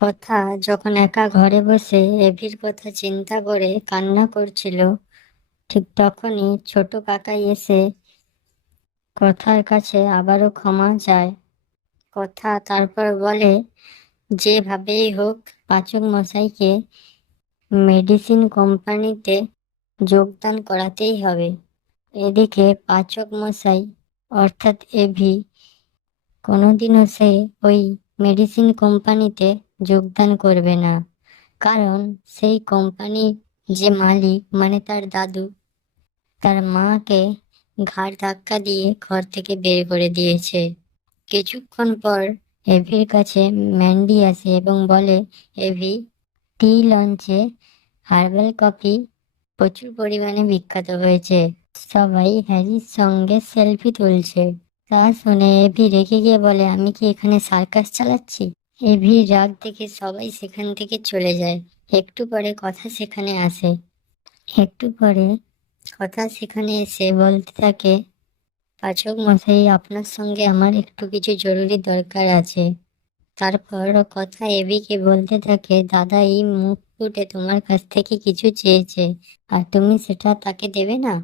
কথা যখন একা ঘরে বসে এভির কথা চিন্তা করে কান্না করছিল, ঠিক তখনই ছোট কাকাই এসে কথার কাছে আবারও ক্ষমা চায়। কথা তারপর বলে, যেভাবেই হোক পাচক মশাইকে মেডিসিন কোম্পানিতে যোগদান করাতেই হবে। এদিকে পাচক মশাই অর্থাৎ এভি কোনোদিনও সে ওই মেডিসিন কোম্পানিতে যোগদান করবে না, কারণ সেই কোম্পানির যে মালিক মানে তার দাদু তার মাকে ঘাড় ধাক্কা দিয়ে ঘর থেকে বের করে দিয়েছে। কিছুক্ষণ পর এভির কাছে ম্যান্ডি আসে এবং বলে, এভি, টি লঞ্চে হার্বাল কফি প্রচুর পরিমাণে বিখ্যাত হয়েছে, সবাই হ্যারির সঙ্গে সেলফি তুলছে। তা শুনে এভি রেগে গিয়ে বলে, আমি কি এখানে সার্কাস চালাচ্ছি? এভির রাগ দেখে সবাই সেখান থেকে চলে যায়। একটু পরে কথা সেখানে আসে। একটু পরে কথা সেখানে এসে বলতে থাকে, পাচক মশাই, আপনার সঙ্গে আমার একটু কিছু জরুরি দরকার আছে। তারপর কথা এভিকে বলতে থাকে, দাদা এই মুখ ফুটে তোমার কাছ থেকে কিছু চেয়েছে আর তুমি সেটা তাকে দেবে না?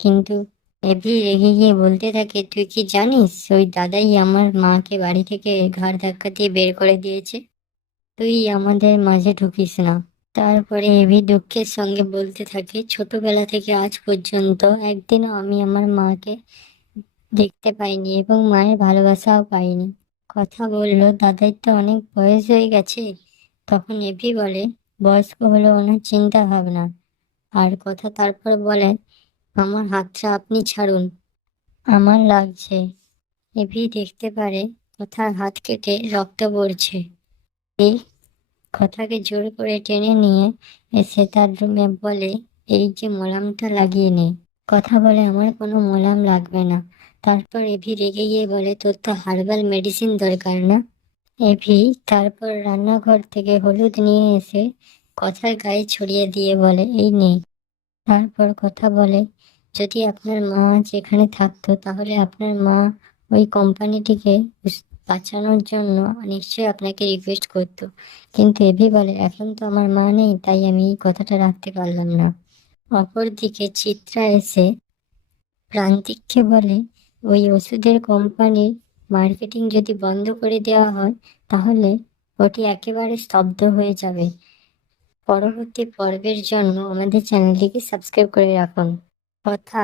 কিন্তু এভি রেগে গিয়ে বলতে থাকে, তুই কি জানিস ওই দাদাই আমার মাকে বাড়ি থেকে ঘাড় ধাক্কা দিয়ে বের করে দিয়েছে, তুই আমাদের মাঝে ঢুকিস না। তারপরে এভি দুঃখের সঙ্গে বলতে থাকে, ছোটবেলা থেকে আজ পর্যন্ত একদিনও আমি আমার মাকে দেখতে পাইনি এবং মায়ের ভালোবাসাও পাইনি। কথা বলল, দাদার তো অনেক বয়স হয়ে গেছে। তখন এভি বলে, বয়স্ক হলো ওনার চিন্তা ভাবনা। আর কথা তারপর বলে, আমার হাতটা আপনি ছাড়ুন, আমার লাগছে। এভি দেখতে পারে কথার হাত কেটে রক্ত পড়ছে। এই কথাকে জোর করে টেনে নিয়ে এসে তার রুমে বলে, এই যে মলমটা লাগিয়ে নে। কথা বলে, আমার কোনো মলম লাগবে না। তারপর এভি রেগে গিয়ে বলে, তোর তো হার্বাল মেডিসিন দরকার না? এভি তারপর রান্নাঘর থেকে হলুদ নিয়ে এসে কথার গায়ে ছড়িয়ে দিয়ে বলে, এই নে। তারপর কথা বলে, যদি আপনার মা আজ এখানে থাকতো তাহলে আপনার মা ওই কোম্পানিটিকে বাঁচানোর জন্য নিশ্চয়ই আপনাকে রিকোয়েস্ট করতো। কিন্তু এভি বলে, এখন তো আমার মা নেই, তাই আমি এই কথাটা রাখতে পারলাম না। অপরদিকে চিত্রা এসে প্রান্তিককে বলে, ওই ওষুধের কোম্পানির মার্কেটিং যদি বন্ধ করে দেওয়া হয় তাহলে ওটি একেবারে স্তব্ধ হয়ে যাবে। পরবর্তী পর্বের জন্য আমাদের চ্যানেলটিকে সাবস্ক্রাইব করে রাখুন। কথা